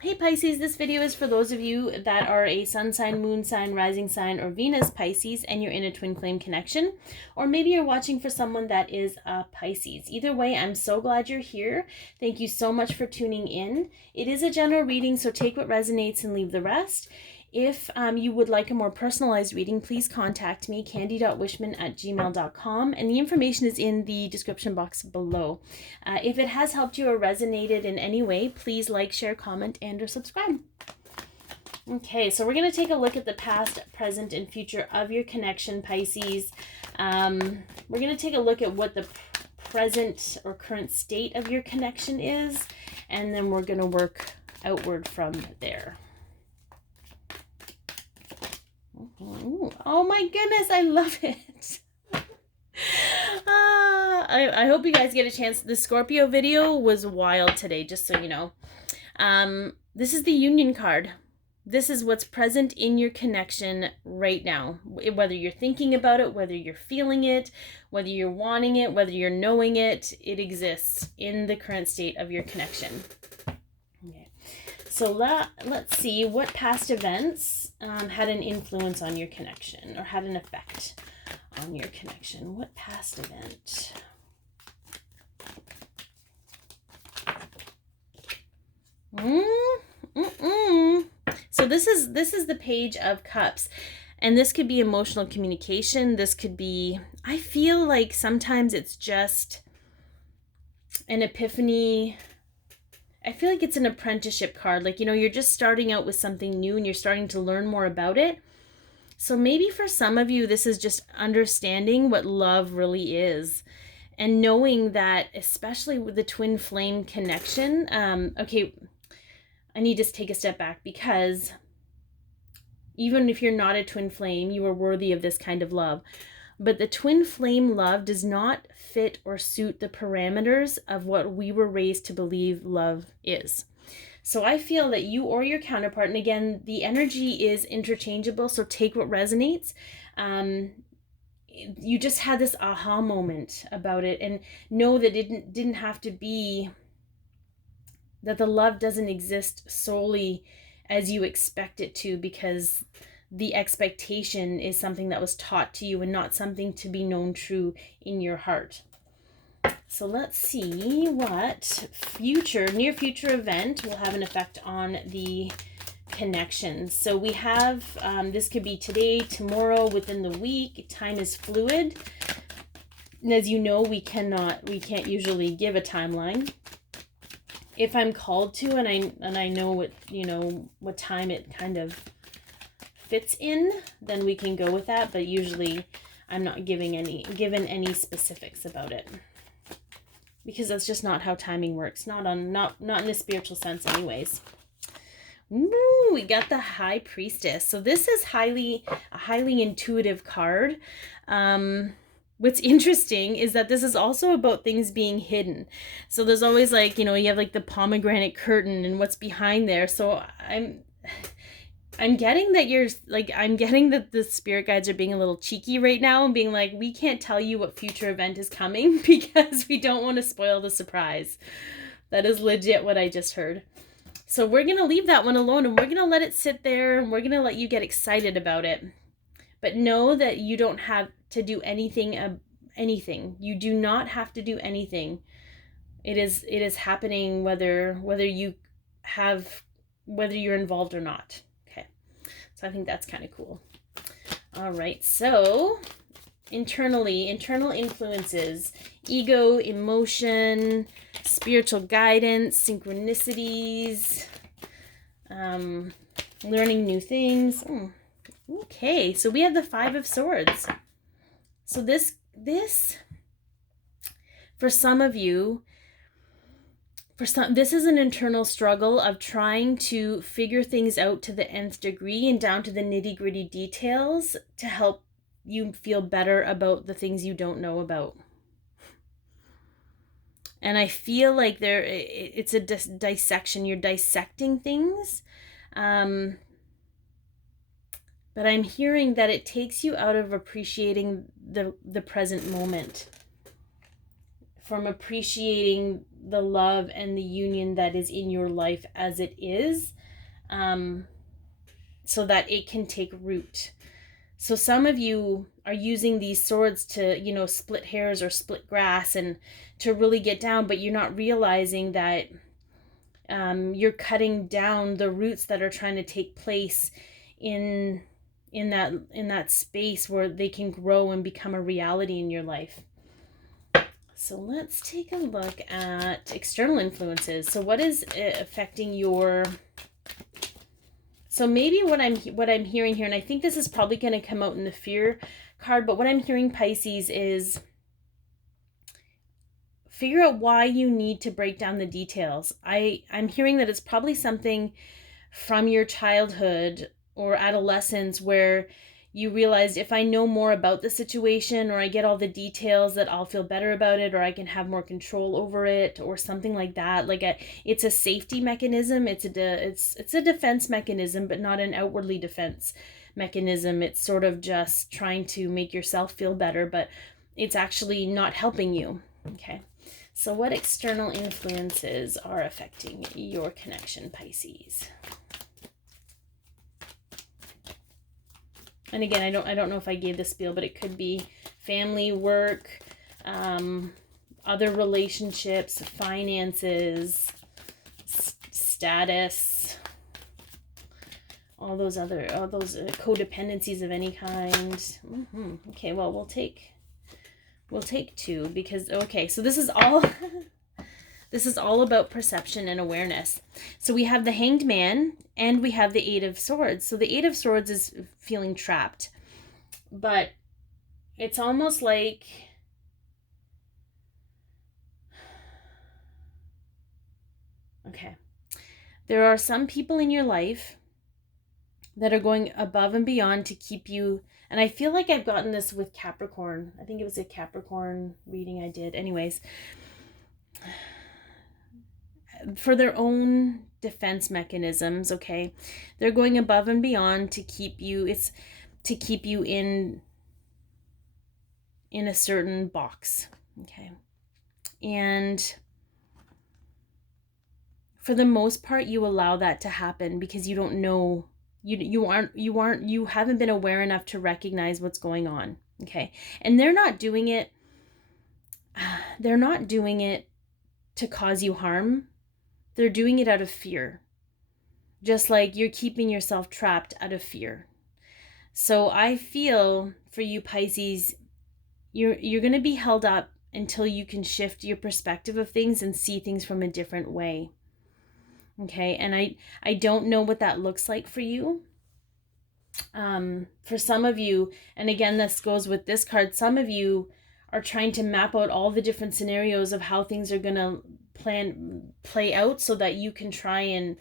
Hey Pisces, this video is for those of you that are a sun sign, moon sign, rising sign, or Venus Pisces and you're in a twin flame connection. Or maybe you're watching for someone that is a Pisces. Either way, I'm so glad you're here. Thank you so much for tuning in. It is a general reading, so take what resonates and leave the rest. If you would like a more personalized reading, please contact me, candy.wishman@gmail.com, and the information is in the description box below. If it has helped you or resonated in any way, please like, share, comment, and or subscribe. Okay, so we're going to take a look at the past, present, and future of your connection, Pisces. We're going to take a look at what the present or current state of your connection is, and then we're going to work outward from there. Ooh, oh my goodness, I love it. I hope you guys get a chance. The Scorpio video was wild today, just so you know. This is the Union card. This is what's present in your connection right now. Whether you're thinking about it, whether you're feeling it, whether you're wanting it, whether you're knowing it, it exists in the current state of your connection. Okay. So let's see what past events had an influence on your connection or had an effect on your connection. What past event? So this is the Page of Cups. And this could be emotional communication. This could be, I feel like sometimes it's just an epiphany. I feel like it's an apprenticeship card. Like, you know, you're just starting out with something new and you're starting to learn more about it. So maybe for some of you, this is just understanding what love really is. And knowing that, especially with the twin flame connection, okay, I need to take a step back, because even if you're not a twin flame, you are worthy of this kind of love. But the twin flame love does not fit or suit the parameters of what we were raised to believe love is. So I feel that you or your counterpart, and again, the energy is interchangeable, so take what resonates. You just had this aha moment about it, and know that it didn't have to be, that the love doesn't exist solely as you expect it to, because the expectation is something that was taught to you and not something to be known true in your heart. So let's see what near future event will have an effect on the connections. So we have, this could be today, tomorrow, within the week. Time is fluid. And as you know, we can't usually give a timeline. If I'm called to and I know what time it kind of fits in, then we can go with that. But usually I'm not given any specifics about it, because that's just not how timing works. Not in a spiritual sense anyways. Ooh, we got the High Priestess. So this is a highly intuitive card. What's interesting is that this is also about things being hidden. So there's always, like, you know, you have like the pomegranate curtain and what's behind there. So I'm getting that the spirit guides are being a little cheeky right now and being like, we can't tell you what future event is coming because we don't want to spoil the surprise. That is legit what I just heard. So we're going to leave that one alone, and we're going to let it sit there, and we're going to let you get excited about it. But know that you don't have to do anything. You do not have to do anything. It is happening whether you're involved or not. So I think that's kind of cool. All right, so internal influences, ego, emotion, spiritual guidance, synchronicities, learning new things. Okay, so we have the Five of Swords. So this for some of you, this is an internal struggle of trying to figure things out to the nth degree and down to the nitty-gritty details to help you feel better about the things you don't know about. And I feel like it's a dissection. You're dissecting things. But I'm hearing that it takes you out of appreciating the present moment. from appreciating the love and the union that is in your life as it is, so that it can take root. So some of you are using these swords to, you know, split hairs or split grass and to really get down, but you're not realizing that you're cutting down the roots that are trying to take place in that space where they can grow and become a reality in your life. So let's take a look at external influences. So what is affecting your... So maybe what I'm hearing here, and I think this is probably going to come out in the fear card, but what I'm hearing, Pisces, is figure out why you need to break down the details. I'm hearing that it's probably something from your childhood or adolescence where you realized, if I know more about the situation or I get all the details, that I'll feel better about it, or I can have more control over it, or something like that. Like it's a safety mechanism. It's a defense mechanism, but not an outwardly defense mechanism. It's sort of just trying to make yourself feel better, but it's actually not helping you. Okay. So what external influences are affecting your connection, Pisces? And again, I don't know if I gave the spiel, but it could be family, work, other relationships, finances, status, all those codependencies of any kind. Okay, well, we'll take 2 because, okay, so this is all this is all about perception and awareness. So we have the Hanged Man and we have the 8 of Swords. So the 8 of Swords is feeling trapped, but it's almost like okay, there are some people in your life that are going above and beyond to keep you, and I feel like I've gotten this with Capricorn. I think it was a Capricorn reading I did. Anyways, for their own defense mechanisms, okay? They're going above and beyond to keep you, it's to keep you in a certain box, okay? And for the most part, you allow that to happen because you don't know, you haven't been aware enough to recognize what's going on, okay? And they're not doing it to cause you harm. They're doing it out of fear. Just like you're keeping yourself trapped out of fear. So I feel for you, Pisces, you're going to be held up until you can shift your perspective of things and see things from a different way. Okay, and I don't know what that looks like for you. For some of you, and again, this goes with this card, some of you are trying to map out all the different scenarios of how things are going to play out so that you can try and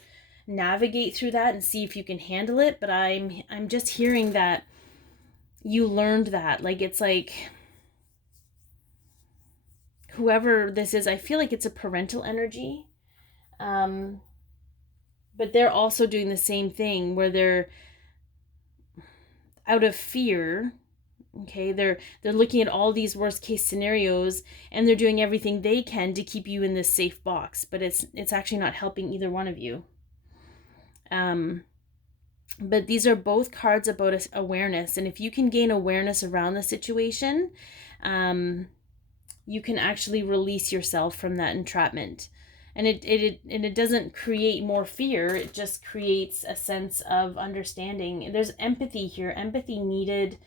navigate through that and see if you can handle it. But I'm just hearing that you learned that. Like, it's like whoever this is, I feel like it's a parental energy. But they're also doing the same thing where they're out of fear. Okay, they're looking at all these worst case scenarios and they're doing everything they can to keep you in this safe box, but it's actually not helping either one of you. But these are both cards about awareness, and if you can gain awareness around the situation, you can actually release yourself from that entrapment. And it doesn't create more fear, it just creates a sense of understanding. There's empathy here, empathy needed.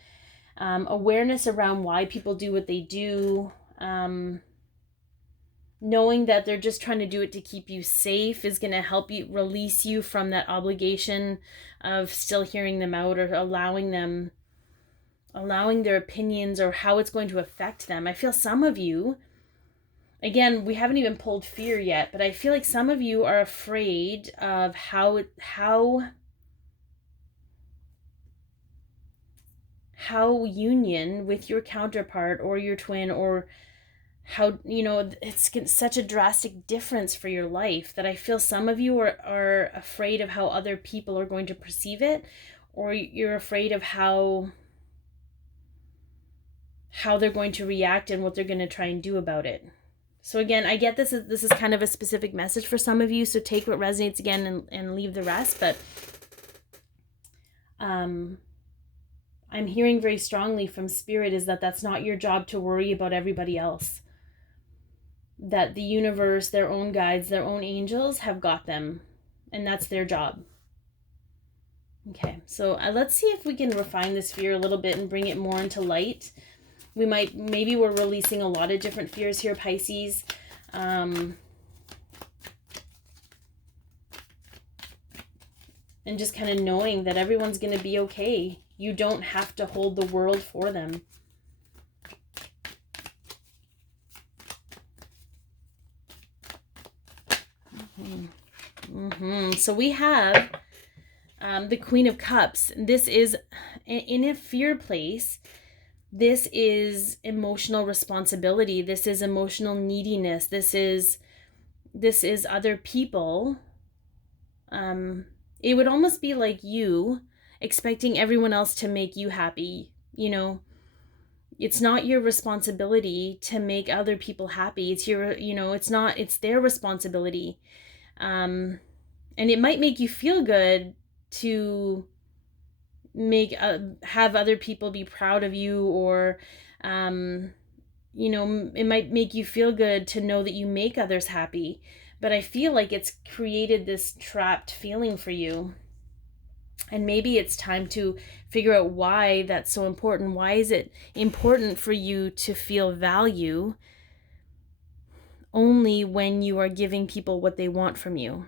Awareness around why people do what they do, knowing that they're just trying to do it to keep you safe is going to help you release you from that obligation of still hearing them out or allowing their opinions or how it's going to affect them. I feel some of you, again, we haven't even pulled fear yet, but I feel like some of you are afraid of how union with your counterpart or your twin, or how, it's such a drastic difference for your life that I feel some of you are afraid of how other people are going to perceive it, or you're afraid of how they're going to react and what they're going to try and do about it. So again, I get this is kind of a specific message for some of you, so take what resonates again and leave the rest. But I'm hearing very strongly from Spirit is that that's not your job to worry about everybody else. That the universe, their own guides, their own angels have got them, and that's their job. Okay, so let's see if we can refine this fear a little bit and bring it more into light. Maybe we're releasing a lot of different fears here, Pisces. And just kind of knowing that everyone's going to be okay. You don't have to hold the world for them. So we have the Queen of Cups. This is in a fear place. This is emotional responsibility. This is emotional neediness. This is other people. It would almost be like you expecting everyone else to make you happy. You know, it's not your responsibility to make other people happy. It's your, it's their responsibility. And it might make you feel good to have other people be proud of you, or it might make you feel good to know that you make others happy, but I feel like it's created this trapped feeling for you, and maybe it's time to figure out why that's so important. Why is it important for you to feel value only when you are giving people what they want from you?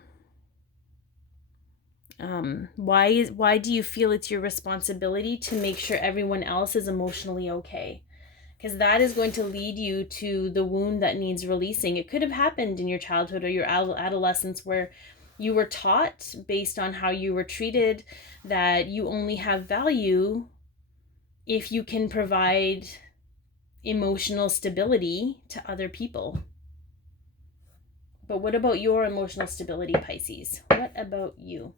Why do you feel it's your responsibility to make sure everyone else is emotionally okay? Because that is going to lead you to the wound that needs releasing. It could have happened in your childhood or your adolescence where you were taught, based on how you were treated, that you only have value if you can provide emotional stability to other people. But what about your emotional stability, Pisces? What about you?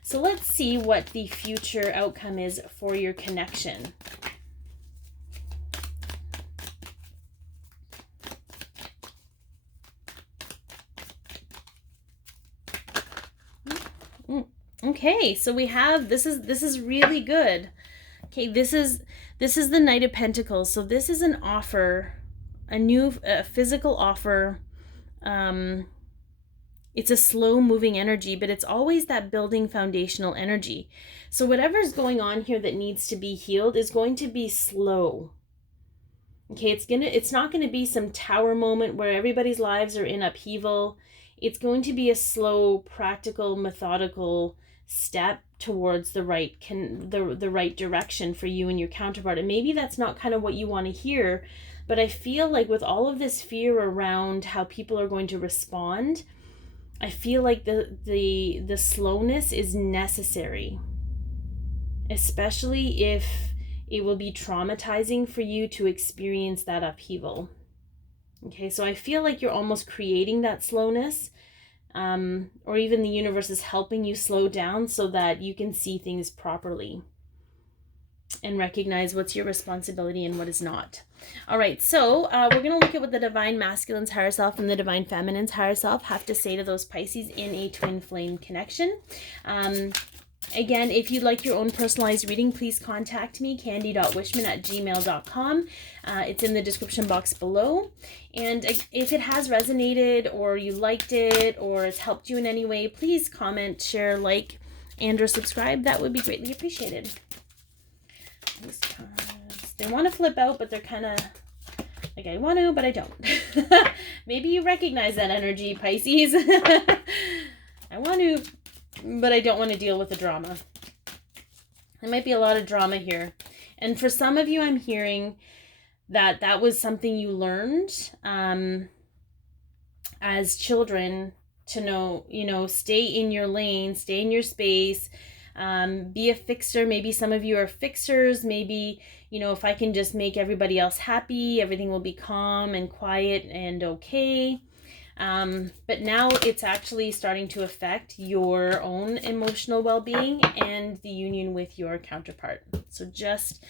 So let's see what the future outcome is for your connection. Okay, so we have, this is really good. Okay, this is the Knight of Pentacles. So this is an offer, a new physical offer. It's a slow moving energy, but it's always that building foundational energy. So whatever's going on here that needs to be healed is going to be slow. Okay, it's not going to be some tower moment where everybody's lives are in upheaval. It's going to be a slow, practical, methodical step towards the right direction for you and your counterpart. And maybe that's not kind of what you want to hear, but I feel like with all of this fear around how people are going to respond, I feel like the slowness is necessary, especially if it will be traumatizing for you to experience that upheaval. Okay, so I feel like you're almost creating that slowness, or even the universe is helping you slow down so that you can see things properly and recognize what's your responsibility and what is not. All right, so we're going to look at what the Divine Masculine's higher self and the Divine Feminine's higher self have to say to those Pisces in a twin flame connection. Again, if you'd like your own personalized reading, please contact me, candy.wishman@gmail.com. It's in the description box below. And if it has resonated, or you liked it, or it's helped you in any way, please comment, share, like, and or subscribe. That would be greatly appreciated. They want to flip out, but they're kind of like, I want to, but I don't. Maybe you recognize that energy, Pisces. I want to, but I don't want to deal with the drama. There might be a lot of drama here. And for some of you, I'm hearing that that was something you learned as children, to know, stay in your lane, stay in your space, be a fixer. Maybe some of you are fixers. Maybe, if I can just make everybody else happy, everything will be calm and quiet and okay. But now it's actually starting to affect your own emotional well-being and the union with your counterpart. So just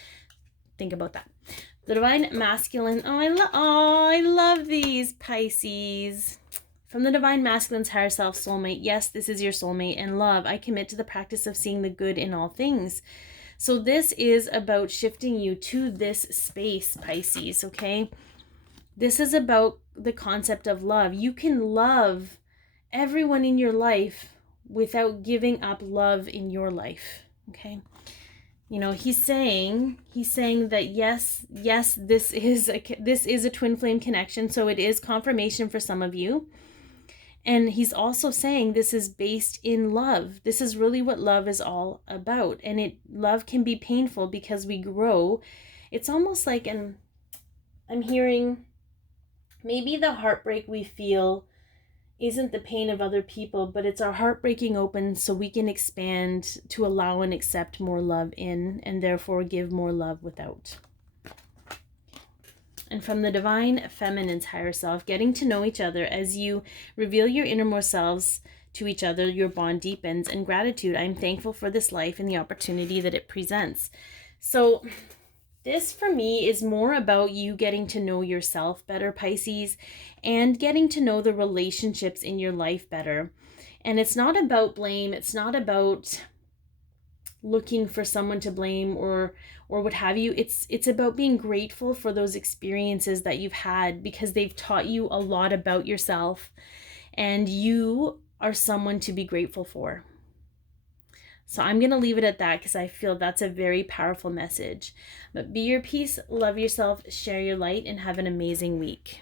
think about that. The divine masculine. Oh, I love these, Pisces. From the divine masculine's higher self, soulmate. Yes, this is your soulmate. And love, I commit to the practice of seeing the good in all things. So this is about shifting you to this space, Pisces, okay? This is about the concept of love. You can love everyone in your life without giving up love in your life, okay? You know, he's saying that yes, this is a twin flame connection, so it is confirmation for some of you. And he's also saying this is based in love. This is really what love is all about. And love can be painful because we grow. It's almost like, and I'm hearing maybe the heartbreak we feel isn't the pain of other people, but it's our heart breaking open so we can expand to allow and accept more love in, and therefore give more love without. And from the divine feminine's higher self, getting to know each other as you reveal your innermost selves to each other, your bond deepens. And gratitude, I'm thankful for this life and the opportunity that it presents. So this for me is more about you getting to know yourself better, Pisces, and getting to know the relationships in your life better. And it's not about blame. It's not about looking for someone to blame or what have you. It's about being grateful for those experiences that you've had, because they've taught you a lot about yourself, and you are someone to be grateful for. So I'm going to leave it at that because I feel that's a very powerful message. But be your peace, love yourself, share your light, and have an amazing week.